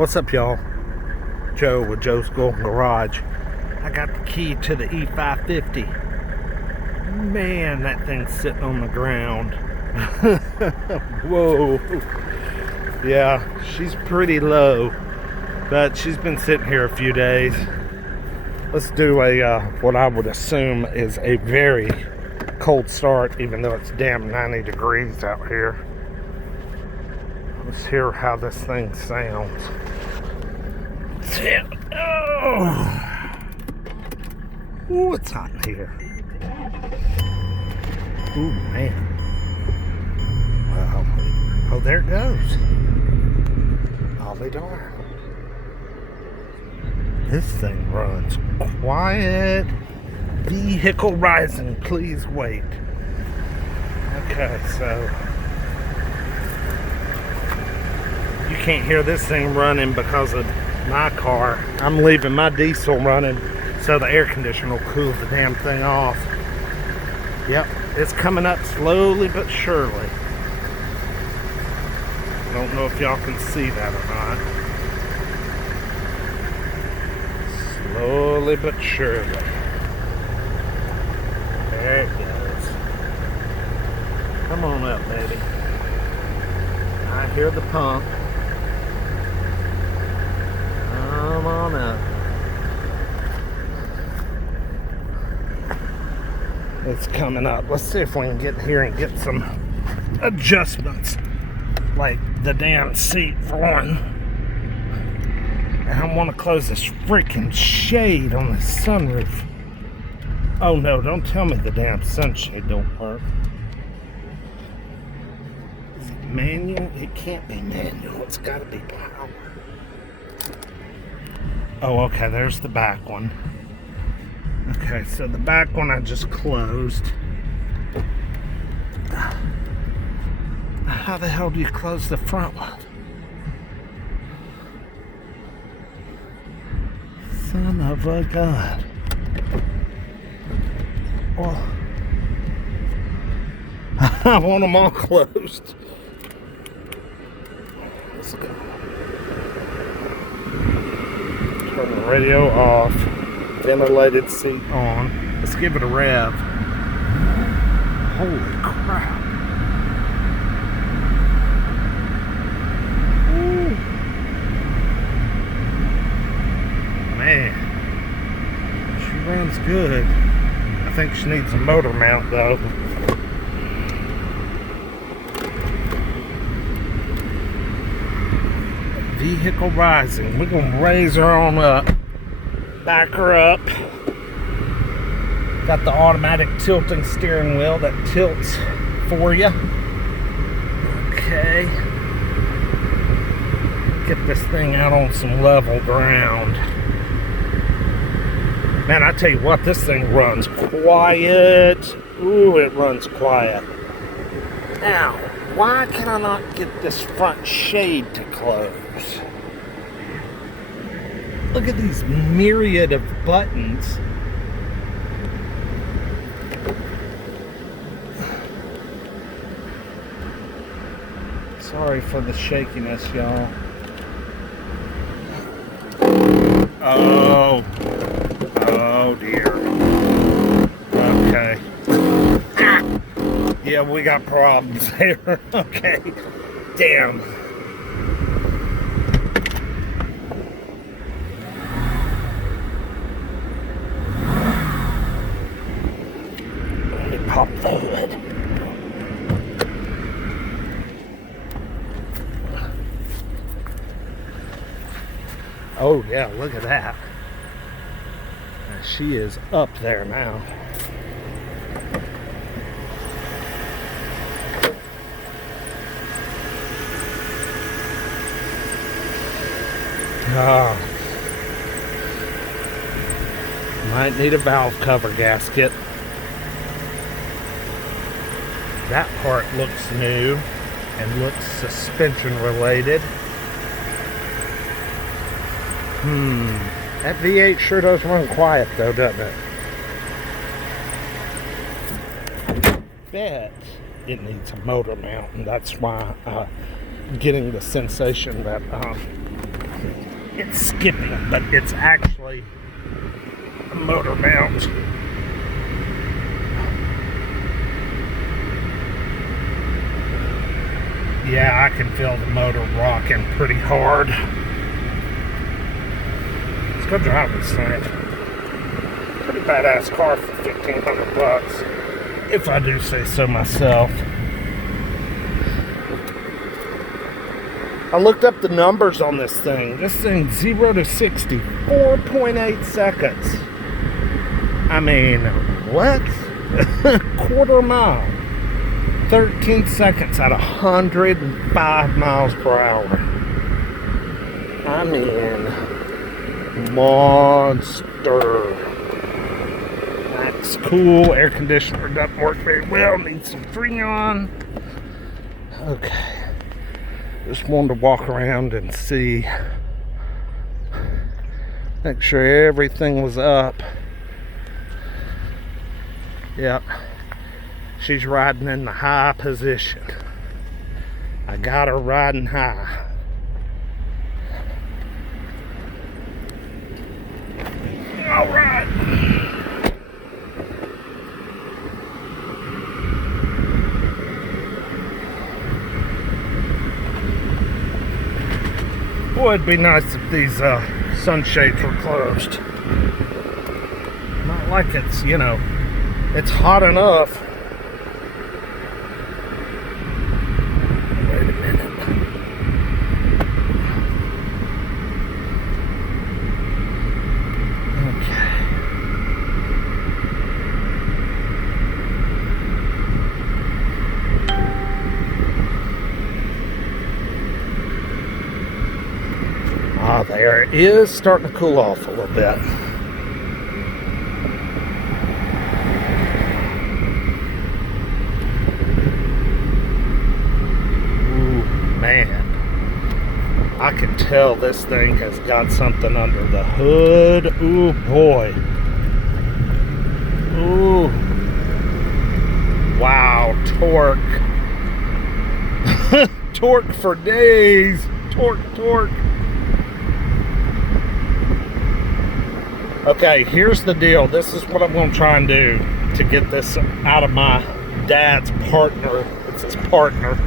What's up, y'all? Joe with Joe's Golden Garage. I got the key to the e550. Man, that thing's sitting on the ground. Whoa. Yeah, she's pretty low, but she's been sitting here a few days. Let's do a what I would assume is a very cold start, even though it's damn 90 degrees out here. Let's hear how this thing sounds. Oh, ooh, it's hot in here. Ooh, man. Well, oh, there it goes. I'll be darned. This thing runs quiet. Vehicle rising, please wait. Okay, so you can't hear this thing running because of my car. I'm leaving my diesel running so the air conditioner will cool the damn thing off. Yep, it's coming up slowly but surely. I don't know if y'all can see that or not. Slowly but surely. There it goes. Come on up, baby. I hear the pump. Come on up. It's coming up. Let's see if we can get here and get some adjustments. Like the damn seat for one. And I want to close this freaking shade on the sunroof. Oh no, don't tell me the damn sunshade don't work. Is it manual? It can't be manual. It's got to be power. Oh, okay, there's the back one. Okay, so the back one I just closed. How the hell do you close the front one? Son of a gun. Well, I want them all closed. Let's go. Turn the radio off. Ventilated seat on. Let's give it a rev. Holy crap. Ooh. Man. She runs good. I think she needs a motor mount though. Vehicle rising. We're going to raise her on up. Back her up. Got the automatic tilting steering wheel that tilts for you. Okay. Get this thing out on some level ground. Man, I tell you what, this thing runs quiet. Ooh, it runs quiet. Now, why can I not get this front shade to close? Look at these myriad of buttons. Sorry for the shakiness, y'all. Oh. Oh dear. Okay. Ah. Yeah, we got problems here. Okay. Damn. Pop the hood. Oh yeah, look at that. She is up there now. Might need a valve cover gasket. That part looks new and looks suspension related. That V8 sure does run quiet though, doesn't it? Bet it needs a motor mount, and that's why I'm getting the sensation that it's skipping, but it's actually a motor mount. Yeah, I can feel the motor rocking pretty hard. Let's go drive this thing. Pretty badass car for $1,500, if I do say so myself. I looked up the numbers on this thing. This thing 0 to 60, 4.8 seconds. I mean, what? Quarter mile. 13 seconds at 105 miles per hour. I mean, monster. That's cool. Air conditioner doesn't work very well. Needs some Freon. Okay. Just wanted to walk around and see. Make sure everything was up. Yep. She's riding in the high position. I got her riding high. All right. Boy, it'd be nice if these sunshades were closed. Not like it's, you know, it's hot enough. Wait a minute. Okay. Ah, there it is, starting to cool off a little bit. Man, I can tell this thing has got something under the hood. Ooh, boy. Ooh. Wow, torque. Torque for days. Torque. Okay, here's the deal. This is what I'm going to try and do to get this out of my dad's partner. It's his partner.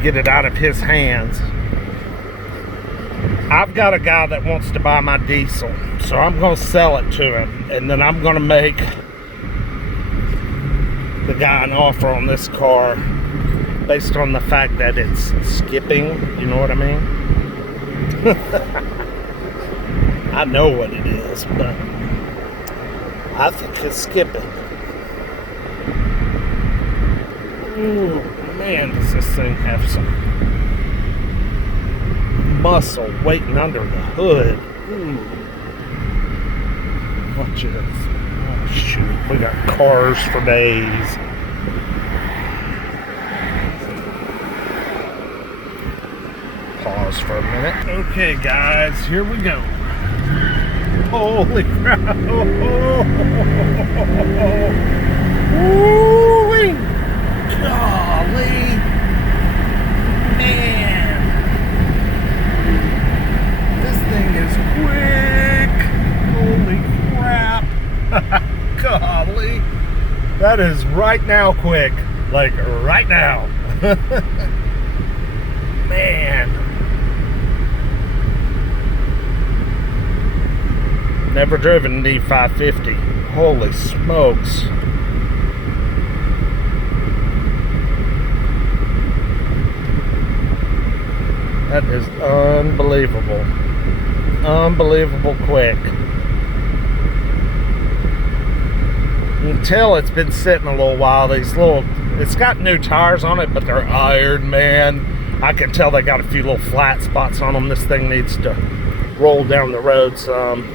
Get it out of his hands. I've got a guy that wants to buy my diesel, so I'm going to sell it to him, and then I'm going to make the guy an offer on this car based on the fact that it's skipping. You know what I mean? I know what it is, but I think it's skipping. Ooh. Man, does this thing have some muscle waiting under the hood. Ooh. Watch this. Oh, shoot. We got cars for days. Pause for a minute. Okay, guys, here we go. Holy crap. Ooh-wee. Golly, man, this thing is quick. Holy crap. Golly, that is right now quick, like right now. Man, never driven an e550. Holy smokes. That is unbelievable. Unbelievable quick. You can tell it's been sitting a little while. It's got new tires on it, but they're iron, man. I can tell they got a few little flat spots on them. This thing needs to roll down the road some.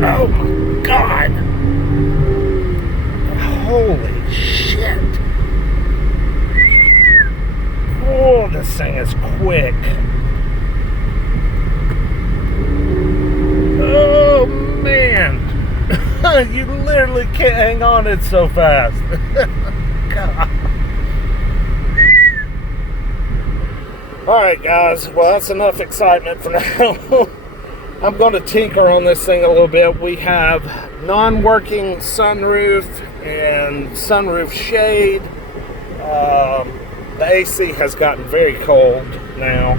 Oh my God. Holy shit. Oh, this thing is quick. Oh man. You literally can't hang on it so fast. God. Alright guys, well that's enough excitement for now. I'm going to tinker on this thing a little bit. We have non-working sunroof and sunroof shade. The AC has gotten very cold now.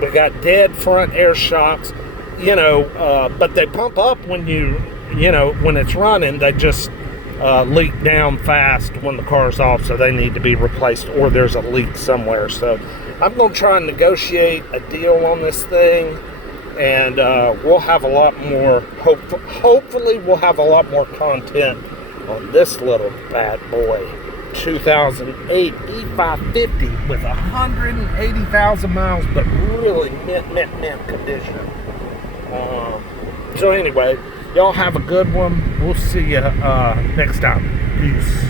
We got dead front air shocks, but they pump up when when it's running. They just leak down fast when the car's off, so they need to be replaced, or there's a leak somewhere. So I'm going to try and negotiate a deal on this thing, and we'll have a lot more, hopefully we'll have a lot more content on this little bad boy. 2008 e550 with 180,000 miles, but really mint condition. So anyway, y'all have a good one. We'll see you next time. Peace.